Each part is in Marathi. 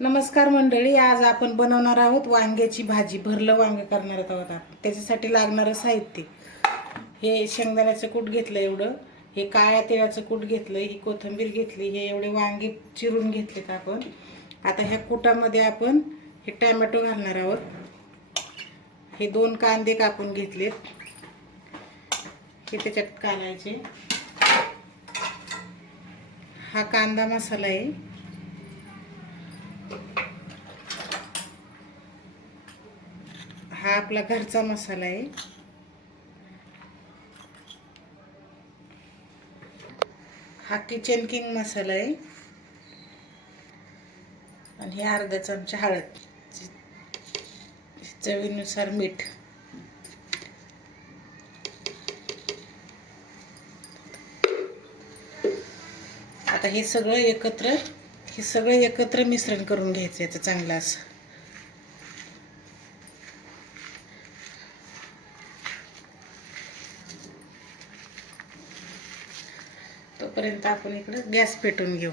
नमस्कार मंडळी आज आपण बनवणार आहोत वांग्याची भाजी भरलं वांगे करणार आहोत आपण. त्याच्यासाठी लागणारं साहित्य. हे शेंगदाण्याचं कूट घेतलं एवढं हे काळ्या तिळाचं कूट घेतलं ही कोथिंबीर घेतली हे एवढे वांगे चिरून घेतलेत आपण. आता ह्या कुटामध्ये आपण हे टॅमॅटो घालणार आहोत. हे दोन कांदे कापून घेतलेत. हे त्याच्यात घालायचे हा कांदा मसाला आहे. हा आपला घरचा मसाला आहे. हा किचन किंग मसाला आहे. आणि हे अर्धा चमचा हळद. चवीनुसार मीठ. आता हे सगळं एकत्र हे सगळं एकत्र मिश्रण करून घ्यायचं याचं चांगलं असं. तोपर्यंत आपण इकडं गॅस पेटून घेऊ.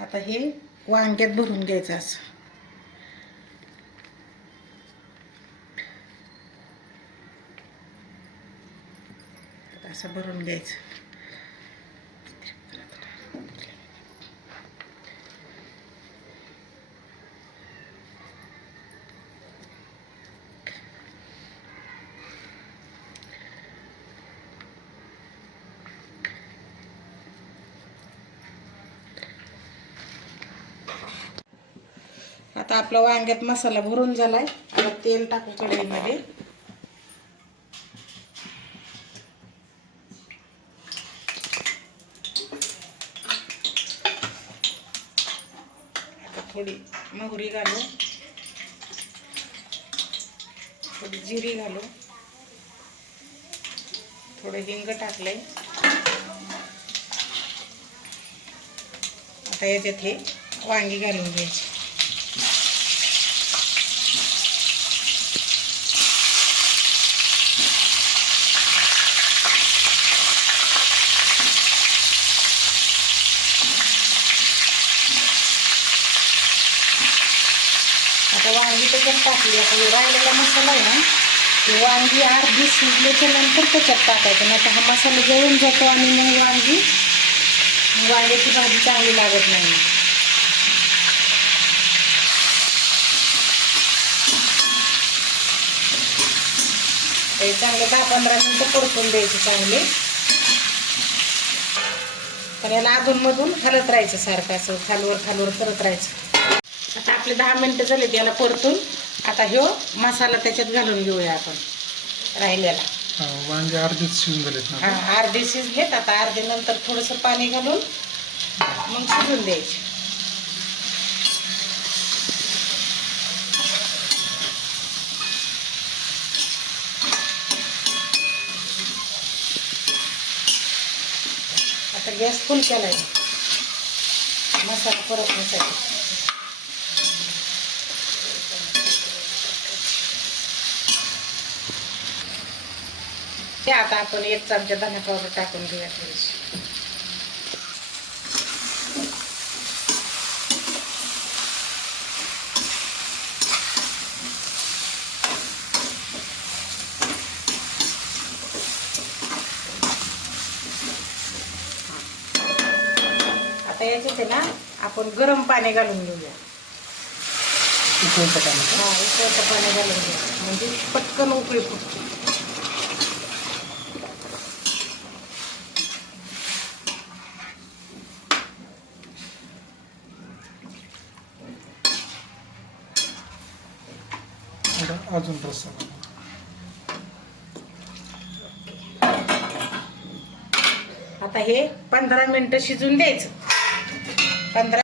आता हे वांग्यात भरून घ्यायचं असं. असं भरून घ्यायचं. आता आपला वांग्यात मसाला भरून झालाय. आता तेल टाकू कढईमध्ये. थोडी मोहरी घालू. थोडी जिरी घालू. थोडं हिंग टाकलंय. आता याच्यात हे वांगी घालून घ्यायची. आता वांगी त्याच्यात टाकली. आता हे राहिलेला मसाला आहे ना ते वांगी अर्धी शिजल्याच्या नंतर त्याच्यात टाकायचं. नाही तर हा मसाला जळून जातो आणि मग वांगी वांग्याची भाजी चांगली लागत नाही. ते चांगले दहा पंधरा मिनटं परतून द्यायचे चांगले. पण याला अधूनमधून हलत राहायचं सारखं असं खालवर खालवर करत राहायचं. आपले दहा मिनटं झाले याला परतून. आता ह्यो मसाला त्याच्यात घालून घेऊया आपण राहिलेला. हा, वांगे अर्धीच शिजून गेलेत ना हा अर्धे शिजलेत. आता अर्धे नंतर थोडंसं पाणी घालून मग शिजून द्यायचे. आता गॅस फुल केलाय. मसाला परतण्यासाठी. ते आता आपण एक चमचा धना पावडर टाकून घेऊया थोडीशी. आता याच्यात ना आपण गरम पाणी घालून घेऊया. हा उकळतं पाणी घालून घेऊया. म्हणजे पटकन उकळी फुटते थोडा अजून रस्सा आता हे पंधरा मिनटं शिजून द्यायचं. पंधरा